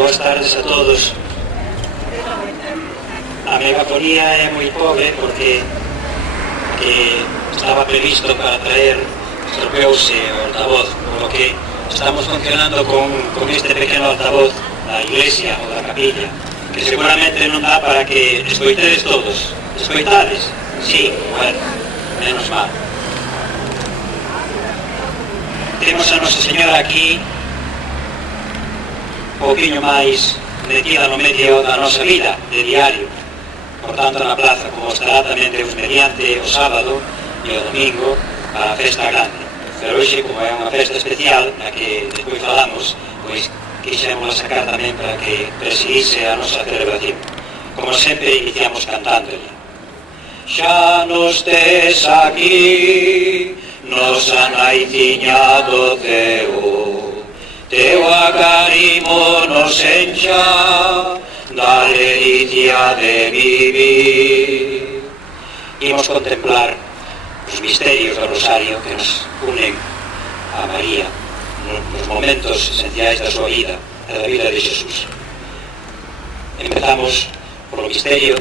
Boas tardes a todos. A megafonía é moi pobre porque estaba previsto para traer, estropeouse o altavoz, por lo que estamos funcionando con este pequeno altavoz da iglesia ou da capilla, que seguramente non dá para que escoitedes todos. Escoitades? Sí, bueno, menos mal. Temos a Nosa Señora aquí un pouquinho máis metida no medio da nosa vida de diario, por tanto na plaza, como estará tamén Deus mediante o sábado e o domingo para a festa grande. Pero hoxe, como é unha festa especial na que despois falamos, pois quixémola sacar tamén para que presidiese a nosa celebración. Como sempre, iniciamos cantándola. Xa nos tes aquí, nosa naitiña do ceo, teu agarimo nos encha da delicia de vivir. Imos contemplar os misterios do Rosario que nos unen a María nos momentos esenciais da súa vida e da vida de Xesús. Empezamos polo misterio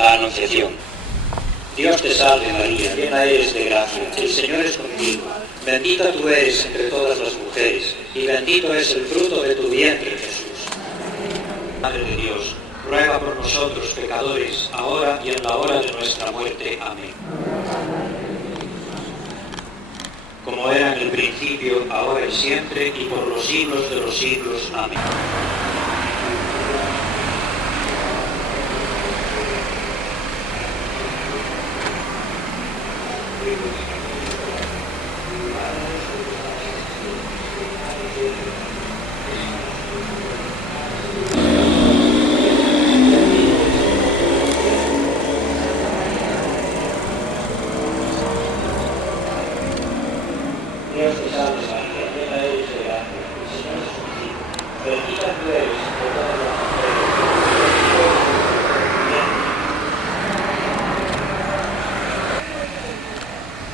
da Anunciación. Dios te salve María, llena eres de gracia, el Señor es contigo. Bendita tú eres entre todas las mujeres, y bendito es el fruto de tu vientre, Jesús. Madre de Dios, ruega por nosotros pecadores, ahora y en la hora de nuestra muerte. Amén. Como era en el principio, ahora y siempre, y por los siglos de los siglos. Amén. Dios te salve María, llena eres de gracia, el Señor es contigo. Bendita tú eres entre todas las mujeres,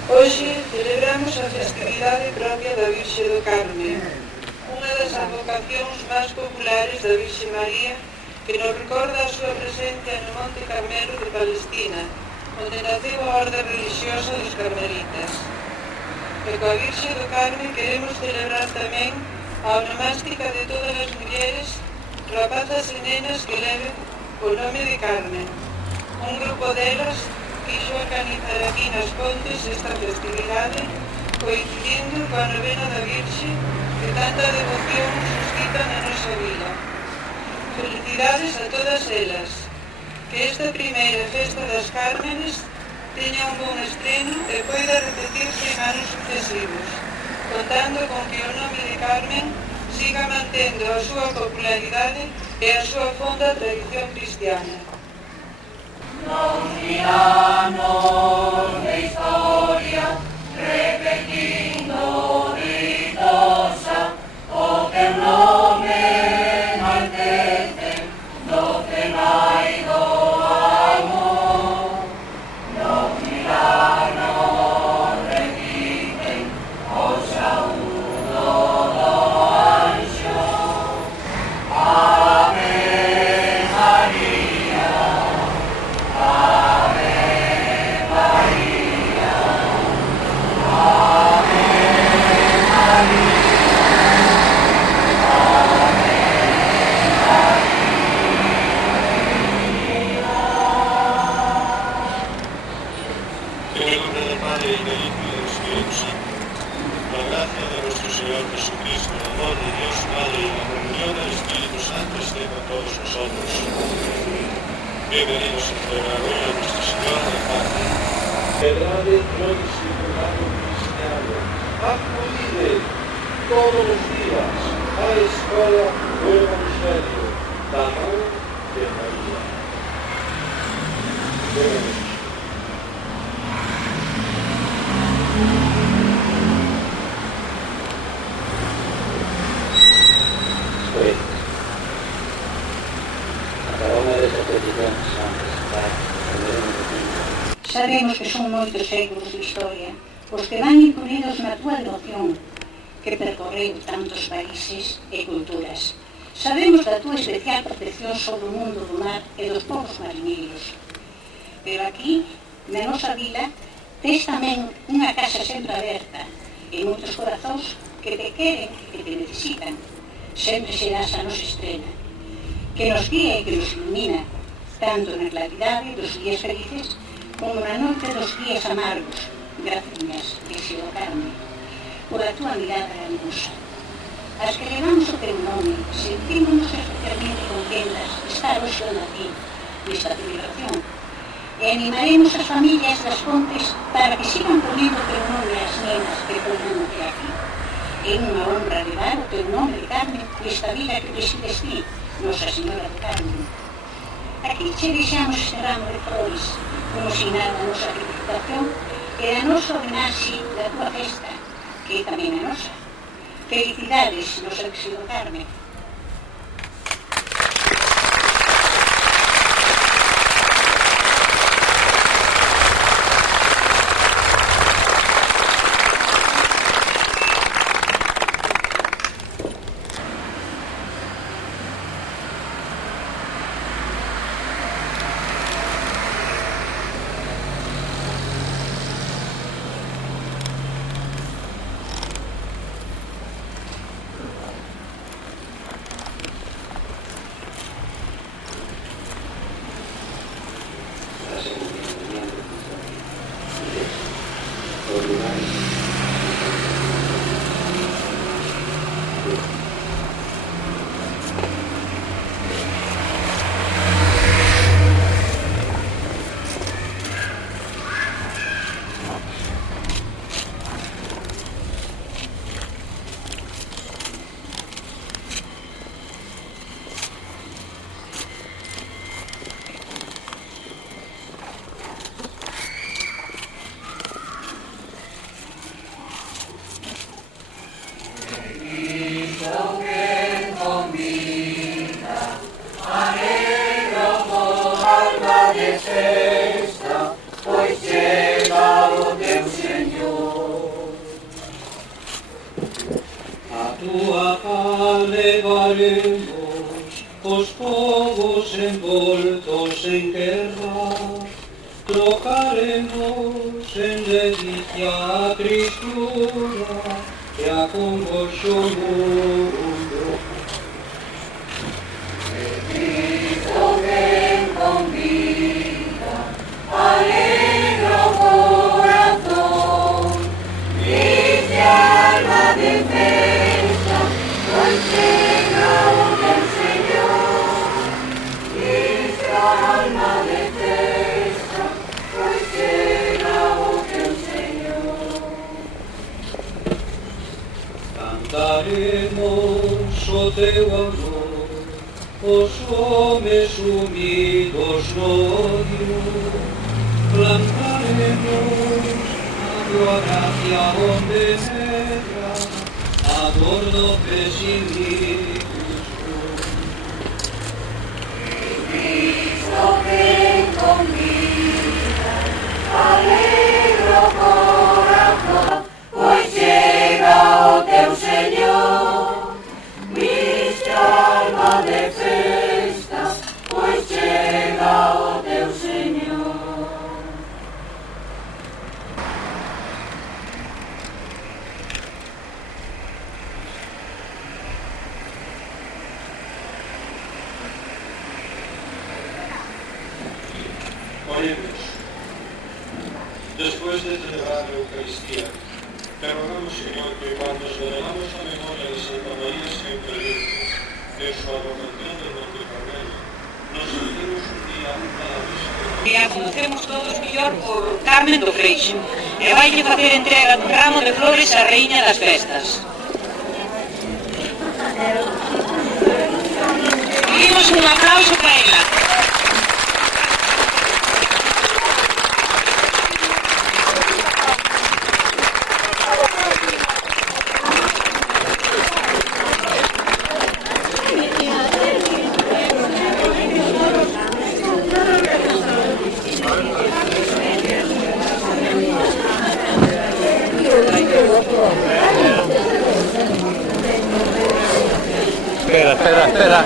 Hoxe celebramos a festividade propia da Virxe do Carme, unha das advocacións máis populares da Virxe María, que nos recorda a súa presencia no Monte Carmelo de Palestina, onde naceu a orde religiosa dos carmelitas. E coa Virxe do Carme queremos celebrar tamén a onomástica de todas as mulleres, rapazas e nenas que leven o nome de Carmen. Un grupo delas quixo organizar aquí nas Pontes esta festividade, coincidindo coa novena da Virxe que tanta devoción suscita na nosa vida. Felicidades a todas elas. Que esta primeira festa das Cármenes teña un bon estreno e poida repetirse en anos sucesivos, contando con que o nome de Carmen siga mantendo a súa popularidade e a súa fonda tradición cristiana. Non anos de historia repetindo ditosa o teu nome mantente do penai do amor. Non anos repiten o saúdo do anxo. Ave María, Ave vosotros. Bienvenidos a celebrar hoy a Nuestra Señora de Paz. Cedrade próximo lado cristiano. Acudide todos los días a la escuela del Evangelio, la mano de María. Sabemos que son moitos séculos de historia os que van incluídos na túa devoción que percorreu tantos países e culturas. Sabemos da túa especial protección sobre o mundo do mar e dos povos marineiros. Pero aquí, na nosa vila, tes tamén unha casa sempre aberta e moitos corazóns que te queren e que te necesitan. Sempre serás a nosa estrela, que nos guía e que nos ilumina, tanto na claridade dos días felices como na noite dos días amargos. Graciñas, Virxe do Carme, pola túa mirada hermosa. As que levamos o teu nome, sentímonos especialmente contentas de estar hoxe aquí, nesta celebración, e animaremos as familias das Pontes para que sigan poniendo o teu nome ás nenas que ponen até aquí. É unha honra levar o teu nome de Carme nesta vila que presides ti, Nosa Señora do Carme. Aquí che deixamos este ramo de flores como sinal da nosa felicitación e da nosa homenaxe da tua festa, que é tamén a nosa. Felicidades, Nosa Virxe do Carme. Tua paz levaremos os povos envoltos en guerra, trocaremos en desdicha a tristura e a congoxo mundo. Cristo ven con vida, alegra o corazón, triste alma de festa, hoy llega o del Señor. Triste alma de festa, hoy llega o del Señor. Cantaremos o teu amor, os homes unidos no odio, plantaremos a tua gracia onde negra a dor do pesimismo. Cristo ven con vida, alegra o corazón, pois chega o teu Señor. Triste alma de festa, pois chega o teu Señor. Oremos. Después de celebrar la Eucaristía, te rogamos, Señor, que cuando celebramos la memoria de Santa María siempre Virgen, de su advocación del Monte Carmelo, temos un día para Virxe. E a conocemos todos mellor por Carmen do Freixo, e vaille facer entrega dun ramo de flores á Raíña das Festas. Pedimos un aplauso para ela. Espera.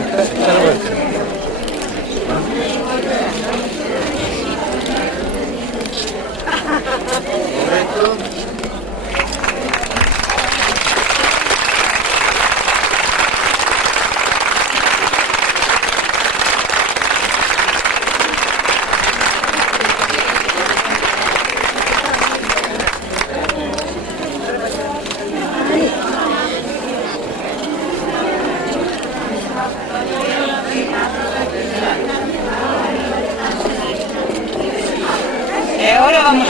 E agora vamos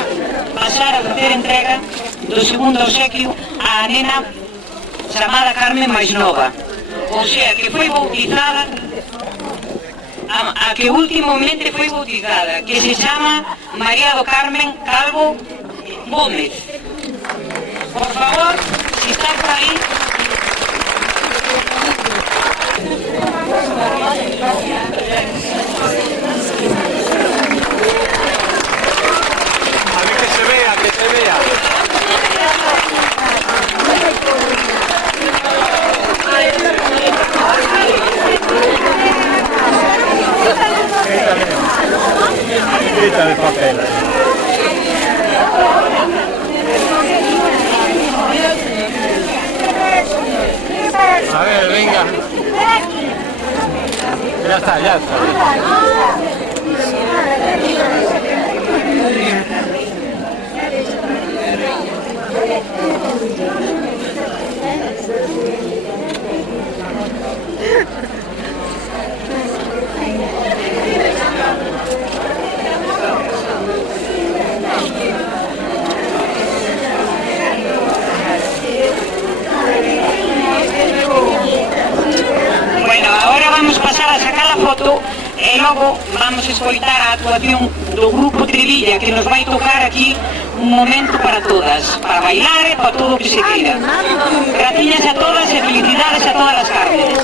pasar a facer entrega do segundo obsequio á nena chamada Carmen máis nova, ou sea, que foi bautizada, a que ultimamente foi bautizada, que se chama María do Carmen Calvo Gómez. Por favor, si está por aí. Que se vea. Quítale papel. A ver, venga. Ya está. Bueno, agora vamos pasar a sacar a foto e logo vamos escoitar a actuación do grupo Trevilla, que nos vai tocar aquí un momento para todas, para bailar e para todo o que se queira. Gratiñas a todas e felicidades a todas as Carmenes.